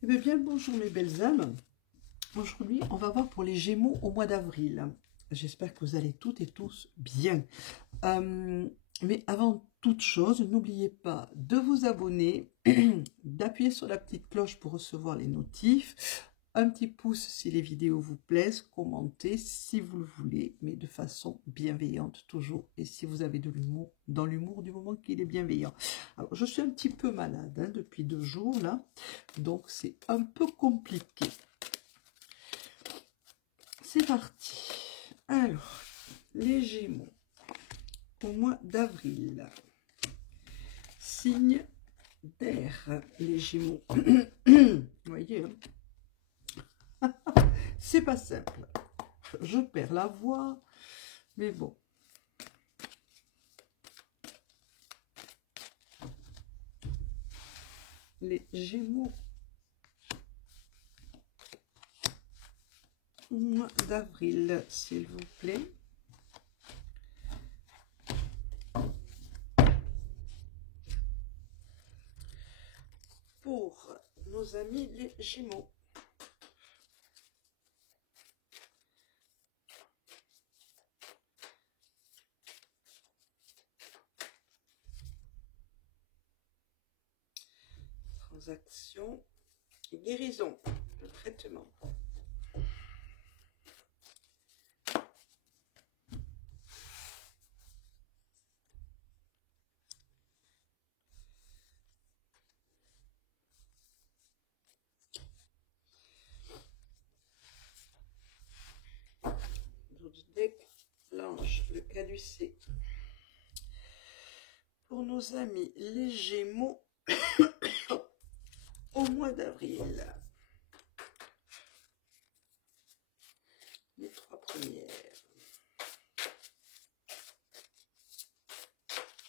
Eh bien, bien le bonjour mes belles âmes. Aujourd'hui, on va voir pour les Gémeaux au mois d'avril. J'espère que vous allez toutes et tous bien. Mais avant toute chose, n'oubliez pas de vous abonner, d'appuyer sur la petite cloche pour recevoir les notifs, un petit pouce si les vidéos vous plaisent, commentez si vous le voulez, mais de façon bienveillante toujours. Et si vous avez de l'humour, dans l'humour du moment qu'il est bienveillant. Alors, je suis un petit peu malade depuis 2 jours là, donc c'est un peu compliqué. C'est parti. Alors, les Gémeaux au mois d'avril. Signe d'air, les Gémeaux. Vous voyez, hein, c'est pas simple. Je perds la voix, mais bon. Les Gémeaux au mois d'avril, s'il vous plaît. Pour nos amis les Gémeaux. Transaction, guérison, le traitement. Deck, l'ange, le caducé. Pour nos amis les Gémeaux au mois d'avril. Les 3 premières.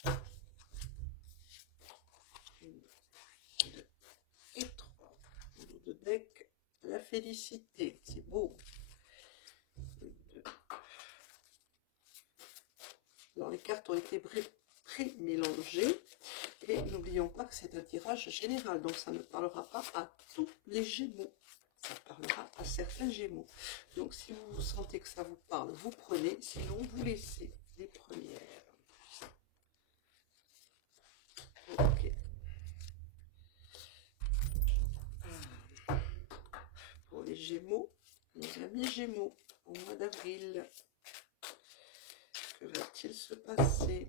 1, 2 et 3. De deck, la félicité, c'est beau. 2. Alors les cartes ont été pré-mélangées. Et n'oublions pas que c'est un tirage général, donc ça ne parlera pas à tous les Gémeaux. Ça parlera à certains Gémeaux. Donc si vous sentez que ça vous parle, vous prenez, sinon vous laissez les premières. Ok. Pour les Gémeaux, nos amis Gémeaux, au mois d'avril, que va-t-il se passer ?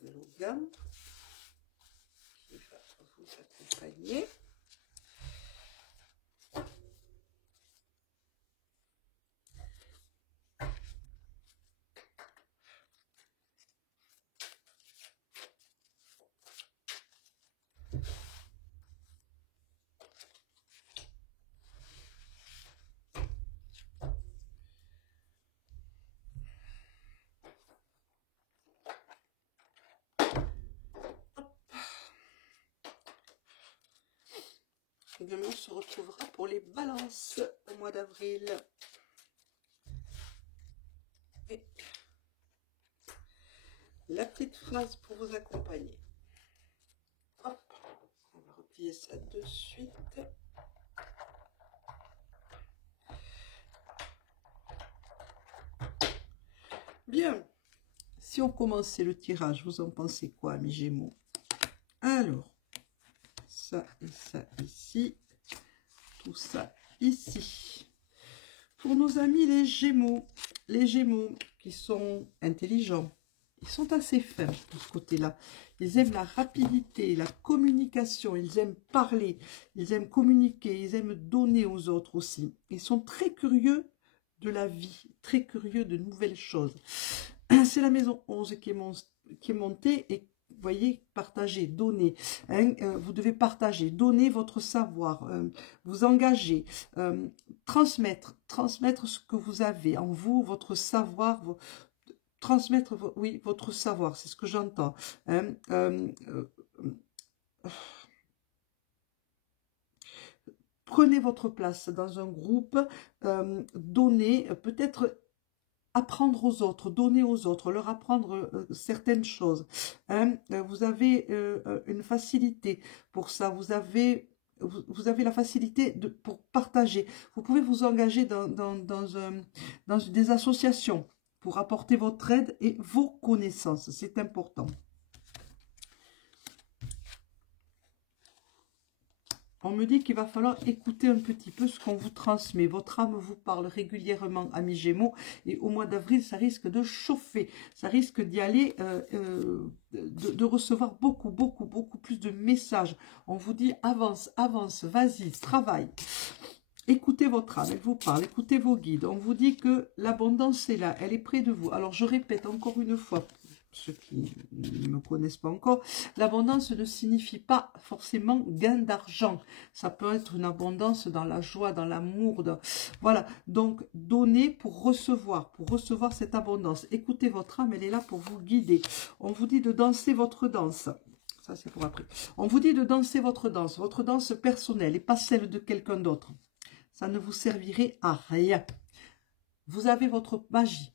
L'Ogam qui va vous accompagner. Demain, on se retrouvera pour les balances au mois d'avril. Et la petite phrase pour vous accompagner. Hop, on va replier ça de suite. Bien, si on commençait le tirage, vous en pensez quoi, mes Gémeaux? Alors, ça et ça ici, tout ça ici. Pour nos amis les Gémeaux qui sont intelligents, ils sont assez fins de ce côté-là. Ils aiment la rapidité, la communication, ils aiment parler, ils aiment communiquer, ils aiment donner aux autres aussi. Ils sont très curieux de la vie, très curieux de nouvelles choses. C'est la maison 11 qui est montée et vous voyez, partager, donner. Vous devez partager, donner votre savoir, vous engager, transmettre ce que vous avez en vous, votre savoir, transmettre, oui, votre savoir, c'est ce que j'entends. Hein, prenez votre place dans un groupe, donnez, peut-être apprendre aux autres, donner aux autres, leur apprendre certaines choses. Hein. Vous avez une facilité pour ça, vous avez la facilité pour partager. Vous pouvez vous engager dans des associations pour apporter votre aide et vos connaissances, c'est important. On me dit qu'il va falloir écouter un petit peu ce qu'on vous transmet. Votre âme vous parle régulièrement, amis Gémeaux, et au mois d'avril, ça risque de chauffer. Ça risque d'y aller, de recevoir beaucoup plus de messages. On vous dit avance, avance, vas-y, travaille. Écoutez votre âme, elle vous parle, écoutez vos guides. On vous dit que l'abondance est là, elle est près de vous. Alors je répète encore une fois, ceux qui ne me connaissent pas encore, l'abondance ne signifie pas forcément gain d'argent. Ça peut être une abondance dans la joie, dans l'amour. Voilà, donc donnez pour recevoir cette abondance. Écoutez votre âme, elle est là pour vous guider. On vous dit de danser votre danse. Ça, c'est pour après. On vous dit de danser votre danse personnelle et pas celle de quelqu'un d'autre. Ça ne vous servirait à rien. Vous avez votre magie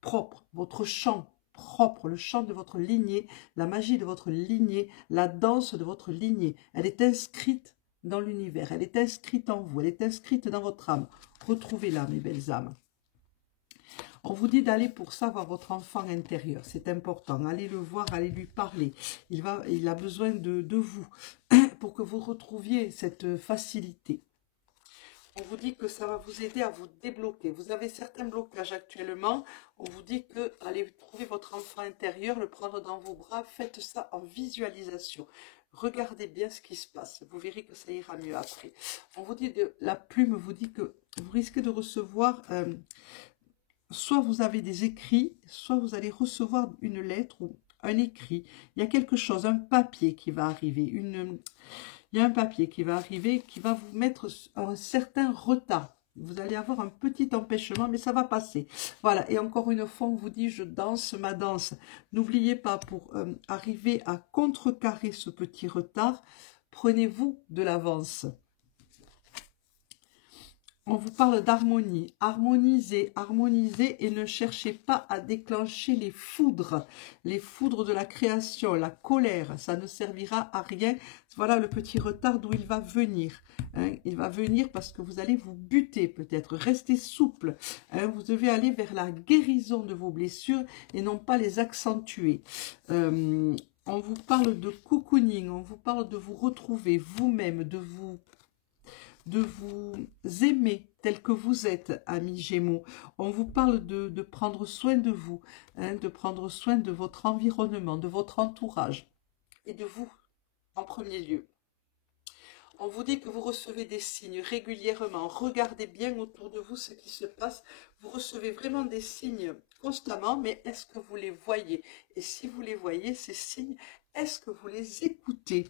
propre, votre chant propre, le chant de votre lignée, la magie de votre lignée, la danse de votre lignée. Elle est inscrite dans l'univers, elle est inscrite en vous, elle est inscrite dans votre âme. Retrouvez-la, mes belles âmes. On vous dit d'aller pour ça voir votre enfant intérieur, c'est important. Allez le voir, allez lui parler. Il a besoin de vous pour que vous retrouviez cette facilité. On vous dit que ça va vous aider à vous débloquer. Vous avez certains blocages actuellement. On vous dit que allez trouver votre enfant intérieur, le prendre dans vos bras. Faites ça en visualisation. Regardez bien ce qui se passe. Vous verrez que ça ira mieux après. On vous dit, la plume vous dit que vous risquez de recevoir, soit vous avez des écrits, soit vous allez recevoir une lettre ou un écrit. Il y a quelque chose, un papier qui va arriver, il y a un papier qui va arriver, qui va vous mettre un certain retard. Vous allez avoir un petit empêchement, mais ça va passer. Voilà, et encore une fois, on vous dit, je danse ma danse. N'oubliez pas, pour arriver à contrecarrer ce petit retard, prenez-vous de l'avance. On vous parle d'harmonie. Harmonisez, harmonisez et ne cherchez pas à déclencher les foudres de la création, la colère. Ça ne servira à rien. Voilà le petit retard d'où il va venir. Hein. Il va venir parce que vous allez vous buter peut-être. Restez souple. Hein. Vous devez aller vers la guérison de vos blessures et non pas les accentuer. On vous parle de cocooning. On vous parle de vous retrouver vous-même, de vous aimer tel que vous êtes, amis Gémeaux. On vous parle de prendre soin de vous, hein, de prendre soin de votre environnement, de votre entourage et de vous en premier lieu. On vous dit que vous recevez des signes régulièrement. Regardez bien autour de vous ce qui se passe. Vous recevez vraiment des signes constamment, mais est-ce que vous les voyez? Et si vous les voyez, ces signes, est-ce que vous les écoutez?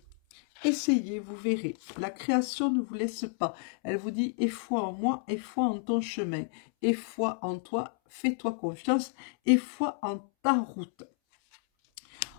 Essayez, vous verrez. La création ne vous laisse pas. Elle vous dit, aie foi en moi, aie foi en ton chemin. Aie foi en toi, fais-toi confiance, aie foi en ta route.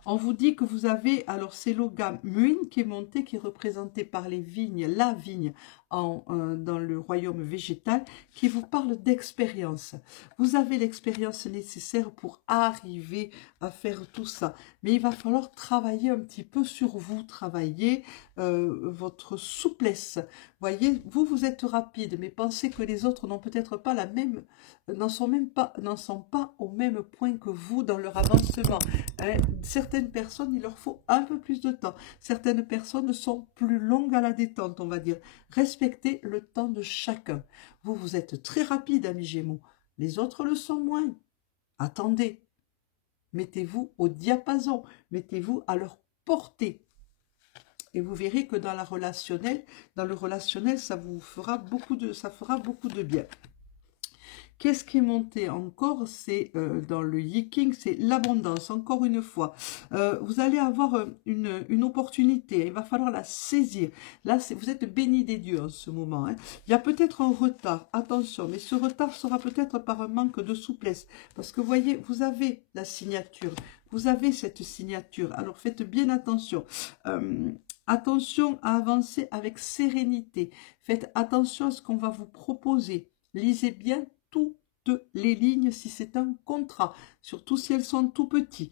On vous dit que vous avez, alors c'est l'ogame Muin qui est monté, qui est représenté par les vignes, la vigne dans le royaume végétal, qui vous parle d'expérience. Vous avez l'expérience nécessaire pour arriver à faire tout ça. Mais il va falloir travailler un petit peu sur vous, travailler votre souplesse. Voyez, vous êtes rapide, mais pensez que les autres n'ont peut-être pas la même, n'en sont pas au même point que vous dans leur avancement. Hein. Certaines personnes, il leur faut un peu plus de temps. Certaines personnes sont plus longues à la détente, on va dire. Respectez le temps de chacun. Vous êtes très rapide, amis Gémeaux. Les autres le sont moins. Attendez. Mettez-vous au diapason. Mettez-vous à leur portée. Et vous verrez que dans le relationnel, ça vous fera beaucoup de bien. Qu'est-ce qui est monté encore? C'est dans le Yiking, c'est l'abondance, encore une fois. Vous allez avoir une opportunité, il va falloir la saisir. Là, vous êtes béni des dieux en ce moment. Hein. Il y a peut-être un retard, attention, mais ce retard sera peut-être par un manque de souplesse. Parce que vous voyez, vous avez la signature, vous avez cette signature, alors faites bien attention. Attention à avancer avec sérénité. Faites attention à ce qu'on va vous proposer. Lisez bien toutes les lignes si c'est un contrat, surtout si elles sont tout petits.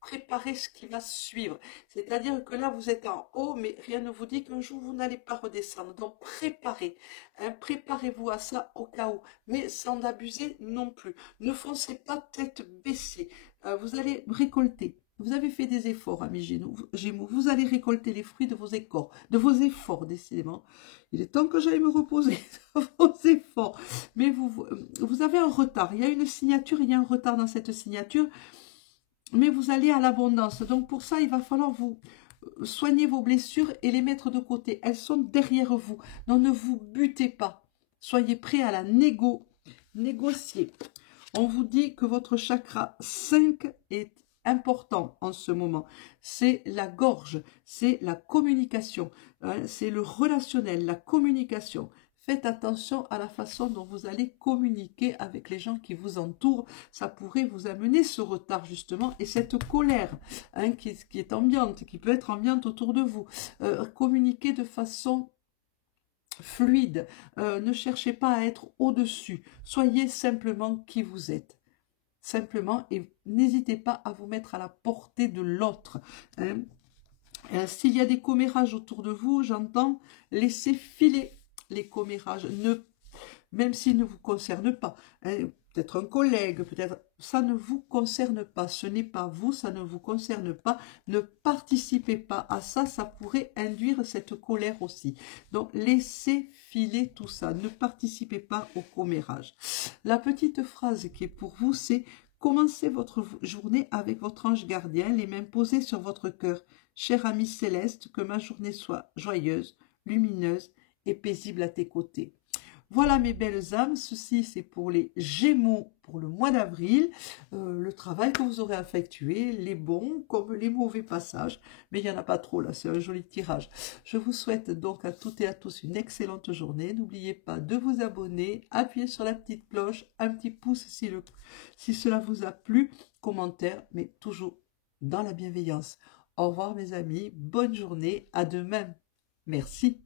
Préparez ce qui va suivre. C'est-à-dire que là, vous êtes en haut, mais rien ne vous dit qu'un jour, vous n'allez pas redescendre. Donc, préparez. Hein, préparez-vous à ça au cas où. Mais sans abuser non plus. Ne foncez pas tête baissée. Vous allez récolter. Vous avez fait des efforts, amis Gémeaux. Vous allez récolter les fruits de vos efforts, décidément. Il est temps que j'aille me reposer de vos efforts. Mais vous avez un retard. Il y a une signature, il y a un retard dans cette signature. Mais vous allez à l'abondance. Donc pour ça, il va falloir vous soigner vos blessures et les mettre de côté. Elles sont derrière vous. Donc ne vous butez pas. Soyez prêts à la négocier. On vous dit que votre chakra 5 est important en ce moment. C'est la gorge, c'est la communication, hein, c'est le relationnel, la communication. Faites attention à la façon dont vous allez communiquer avec les gens qui vous entourent. Ça pourrait vous amener ce retard justement et cette colère hein, qui est ambiante, qui peut être ambiante autour de vous. Communiquez de façon fluide. Ne cherchez pas à être au-dessus. Soyez simplement qui vous êtes. Simplement, et n'hésitez pas à vous mettre à la portée de l'autre. Hein. S'il y a des commérages autour de vous, j'entends, laissez filer les commérages, même s'ils ne vous concernent pas. Hein, peut-être un collègue, peut-être, ça ne vous concerne pas, ce n'est pas vous, ça ne vous concerne pas. Ne participez pas à ça, ça pourrait induire cette colère aussi. Donc, laissez filer tout ça, ne participez pas au commérage. La petite phrase qui est pour vous, c'est « Commencez votre journée avec votre ange gardien, les mains posées sur votre cœur. Cher ami céleste, que ma journée soit joyeuse, lumineuse et paisible à tes côtés. » Voilà mes belles âmes, ceci c'est pour les Gémeaux pour le mois d'avril, le travail que vous aurez effectué, les bons comme les mauvais passages, mais il n'y en a pas trop là, c'est un joli tirage. Je vous souhaite donc à toutes et à tous une excellente journée, n'oubliez pas de vous abonner, appuyez sur la petite cloche, un petit pouce si cela vous a plu, commentaire, mais toujours dans la bienveillance. Au revoir mes amis, bonne journée, à demain, merci.